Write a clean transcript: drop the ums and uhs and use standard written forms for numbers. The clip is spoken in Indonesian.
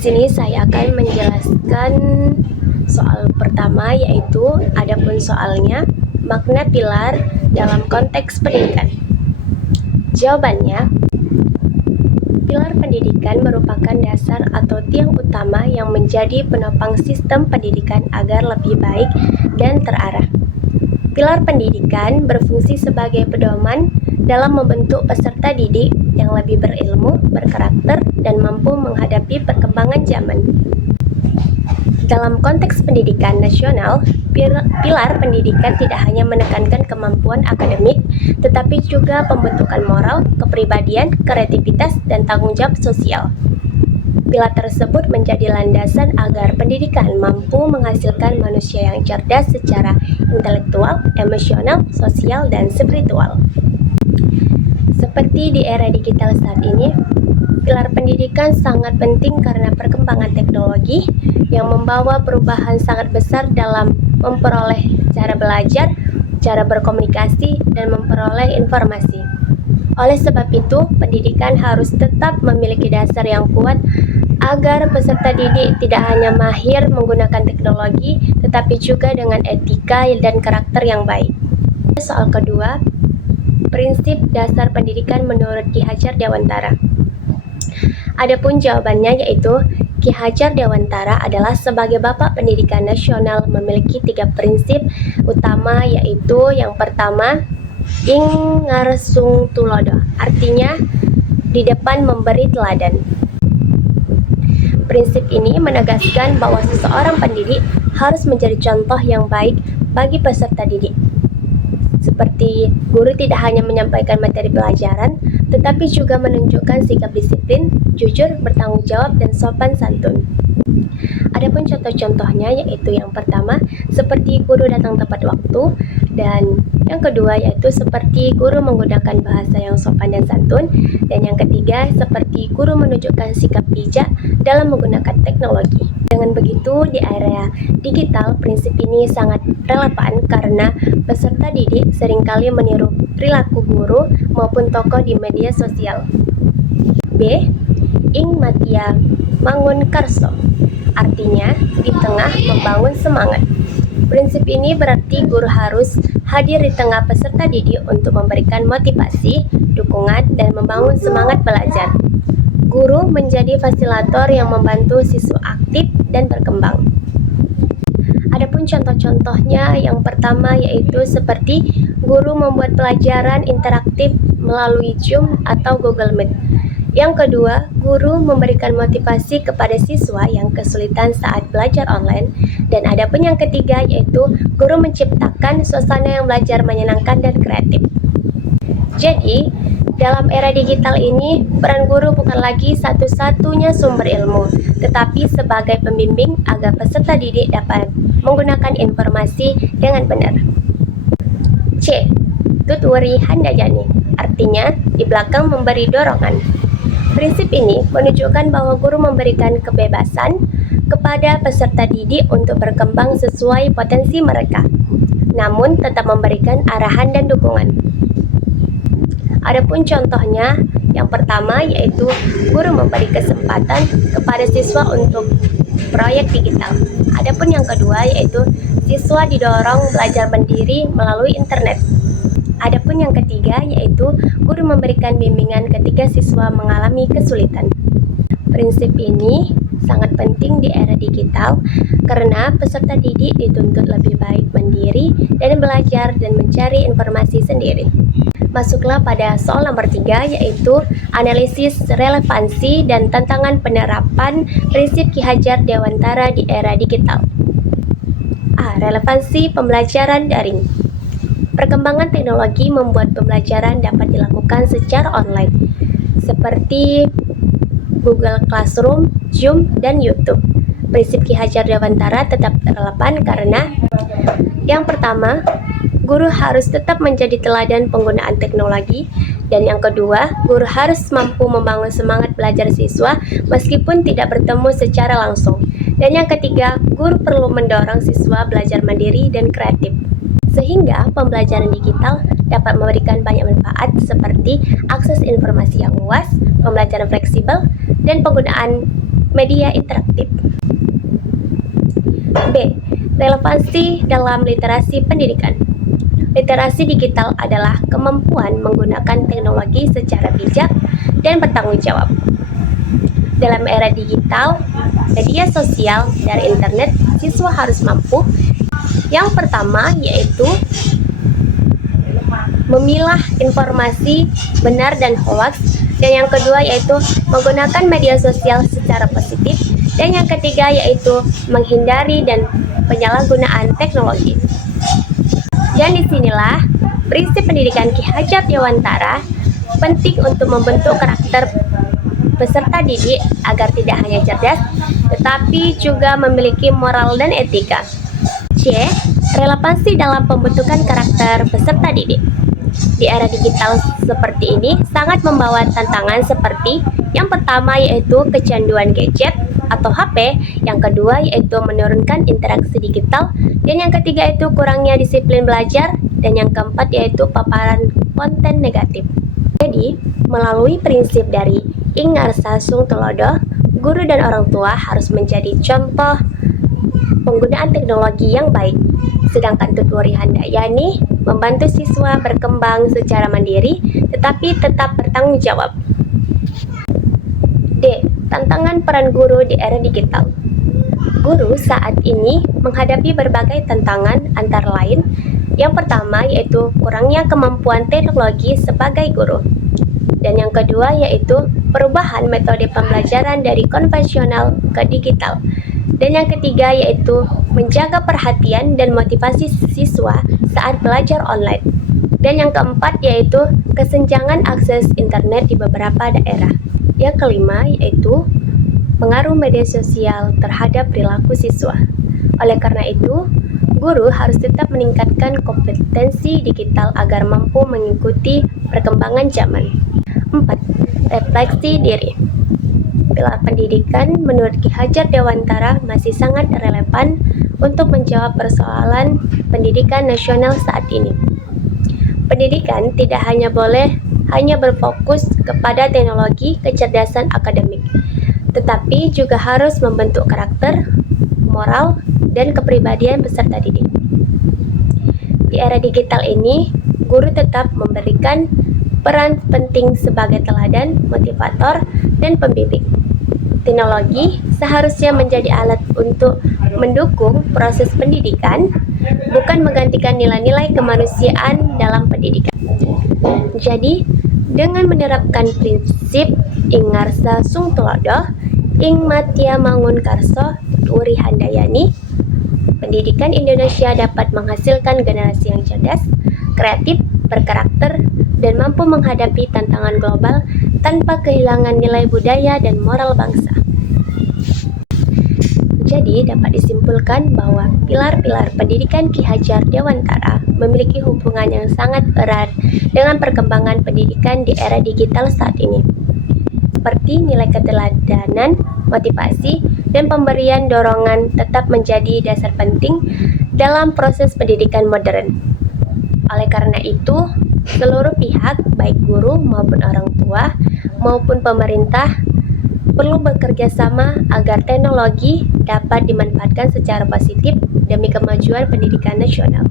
sini saya akan menjelaskan soal pertama, yaitu adapun soalnya makna pilar dalam konteks pendidikan. Jawabannya, pilar pendidikan merupakan dasar atau tiang utama yang menjadi penopang sistem pendidikan agar lebih baik dan terarah. Pilar pendidikan berfungsi sebagai pedoman dalam membentuk peserta didik yang lebih berilmu, berkarakter, dan mampu menghadapi perkembangan zaman. Dalam konteks pendidikan nasional, pilar pendidikan tidak hanya menekankan kemampuan akademik, tetapi juga pembentukan moral, kepribadian, kreativitas, dan tanggung jawab sosial. Pilar tersebut menjadi landasan agar pendidikan mampu menghasilkan manusia yang cerdas secara intelektual, emosional, sosial, dan spiritual. Seperti di era digital saat ini, pilar pendidikan sangat penting karena perkembangan teknologi yang membawa perubahan sangat besar dalam memperoleh cara belajar, cara berkomunikasi, dan memperoleh informasi. Oleh sebab itu, pendidikan harus tetap memiliki dasar yang kuat agar peserta didik tidak hanya mahir menggunakan teknologi, tetapi juga dengan etika dan karakter yang baik. Soal kedua, prinsip dasar pendidikan menurut Ki Hajar Dewantara. Adapun jawabannya yaitu Ki Hajar Dewantara adalah sebagai Bapak Pendidikan Nasional memiliki 3 prinsip utama, yaitu yang pertama, ing ngaresung tulodo, artinya di depan memberi teladan. Prinsip ini menegaskan bahwa seseorang pendidik harus menjadi contoh yang baik bagi peserta didik. Seperti guru tidak hanya menyampaikan materi pelajaran, tetapi juga menunjukkan sikap disiplin, jujur, bertanggung jawab, dan sopan santun. Adapun contoh-contohnya yaitu yang pertama, seperti guru datang tepat waktu, dan yang kedua yaitu seperti guru menggunakan bahasa yang sopan dan santun, dan yang ketiga seperti guru menunjukkan sikap bijak dalam menggunakan teknologi. Dengan begitu, di area digital, prinsip ini sangat relevan karena peserta didik seringkali meniru perilaku guru maupun tokoh di media sosial. B. Ing matia mangun karso, artinya di tengah membangun semangat. Prinsip ini berarti guru harus hadir di tengah peserta didik untuk memberikan motivasi, dukungan, dan membangun semangat belajar. Guru menjadi fasilitator yang membantu siswa aktif dan berkembang. Adapun contoh-contohnya, yang pertama yaitu seperti guru membuat pelajaran interaktif melalui Zoom atau Google Meet. Yang kedua, guru memberikan motivasi kepada siswa yang kesulitan saat belajar online. Dan adapun yang ketiga yaitu guru menciptakan suasana yang belajar menyenangkan dan kreatif. Jadi, dalam era digital ini, peran guru bukan lagi satu-satunya sumber ilmu, tetapi sebagai pembimbing agar peserta didik dapat menggunakan informasi dengan benar. C. Tutwari handajani, artinya di belakang memberi dorongan. Prinsip ini menunjukkan bahwa guru memberikan kebebasan kepada peserta didik untuk berkembang sesuai potensi mereka, namun tetap memberikan arahan dan dukungan. Adapun contohnya, yang pertama yaitu guru memberi kesempatan kepada siswa untuk proyek digital. Adapun yang kedua yaitu siswa didorong belajar mandiri melalui internet. Adapun yang ketiga yaitu guru memberikan bimbingan ketika siswa mengalami kesulitan. Prinsip ini sangat penting di era digital karena peserta didik dituntut lebih baik mandiri dan belajar dan mencari informasi sendiri. Masuklah pada soal nomor 3 yaitu analisis relevansi dan tantangan penerapan prinsip Ki Hajar Dewantara di era digital. A. Relevansi pembelajaran daring. Perkembangan teknologi membuat pembelajaran dapat dilakukan secara online, seperti Google Classroom, Zoom, dan YouTube. Prinsip Ki Hajar Dewantara tetap relevan karena yang pertama, guru harus tetap menjadi teladan penggunaan teknologi, dan yang kedua, guru harus mampu membangun semangat belajar siswa meskipun tidak bertemu secara langsung. Dan yang ketiga, guru perlu mendorong siswa belajar mandiri dan kreatif, sehingga pembelajaran digital dapat memberikan banyak manfaat seperti akses informasi yang luas, pembelajaran fleksibel, dan penggunaan media interaktif. B. Relevansi dalam literasi pendidikan. Literasi digital adalah kemampuan menggunakan teknologi secara bijak dan bertanggung jawab. Dalam era digital, media sosial, dan internet, siswa harus mampu. Yang pertama yaitu memilah informasi benar dan hoax, dan yang kedua yaitu menggunakan media sosial secara positif, dan yang ketiga yaitu menghindari dan penyalahgunaan teknologi. Dan disinilah prinsip pendidikan Ki Hajar Dewantara penting untuk membentuk karakter peserta didik agar tidak hanya cerdas, tetapi juga memiliki moral dan etika. C. Relevansi dalam pembentukan karakter peserta didik. Di era digital seperti ini sangat membawa tantangan seperti yang pertama yaitu kecanduan gadget atau HP, yang kedua yaitu menurunkan interaksi digital, dan yang ketiga itu kurangnya disiplin belajar, dan yang keempat yaitu paparan konten negatif. Jadi, melalui prinsip dari Ingarsa Sung Tulodo, guru dan orang tua harus menjadi contoh penggunaan teknologi yang baik. Sedangkan Tutwori Handayani membantu siswa berkembang secara mandiri tetapi tetap bertanggung jawab. D. Tantangan peran guru di era digital. Guru saat ini menghadapi berbagai tantangan antara lain yang pertama yaitu kurangnya kemampuan teknologi sebagai guru. Dan yang kedua yaitu perubahan metode pembelajaran dari konvensional ke digital. Dan yang ketiga yaitu menjaga perhatian dan motivasi siswa saat belajar online. Dan yang keempat yaitu kesenjangan akses internet di beberapa daerah. Yang kelima yaitu pengaruh media sosial terhadap perilaku siswa. Oleh karena itu, guru harus tetap meningkatkan kompetensi digital agar mampu mengikuti perkembangan zaman. 4. Refleksi diri. Pilar pendidikan menurut Ki Hajar Dewantara masih sangat relevan untuk menjawab persoalan pendidikan nasional saat ini. Pendidikan tidak hanya berfokus kepada teknologi kecerdasan akademik, tetapi juga harus membentuk karakter, moral, dan kepribadian peserta didik. Di era digital ini, guru tetap memberikan peran penting sebagai teladan, motivator, dan pembimbing. Teknologi seharusnya menjadi alat untuk mendukung proses pendidikan, bukan menggantikan nilai-nilai kemanusiaan dalam pendidikan. Jadi, dengan menerapkan prinsip Ingarsa Sung Tulodo, Ing Matia Mangun Karso, Tutwori Handayani, pendidikan Indonesia dapat menghasilkan generasi yang cerdas, kreatif, berkarakter, dan mampu menghadapi tantangan global tanpa kehilangan nilai budaya dan moral bangsa. Jadi, dapat disimpulkan bahwa pilar-pilar pendidikan Ki Hajar Dewantara memiliki hubungan yang sangat erat dengan perkembangan pendidikan di era digital saat ini, seperti nilai keteladanan, motivasi, dan pemberian dorongan tetap menjadi dasar penting dalam proses pendidikan modern. Oleh karena itu, seluruh pihak, baik guru maupun orang tua maupun pemerintah, perlu bekerja sama agar teknologi dapat dimanfaatkan secara positif demi kemajuan pendidikan nasional.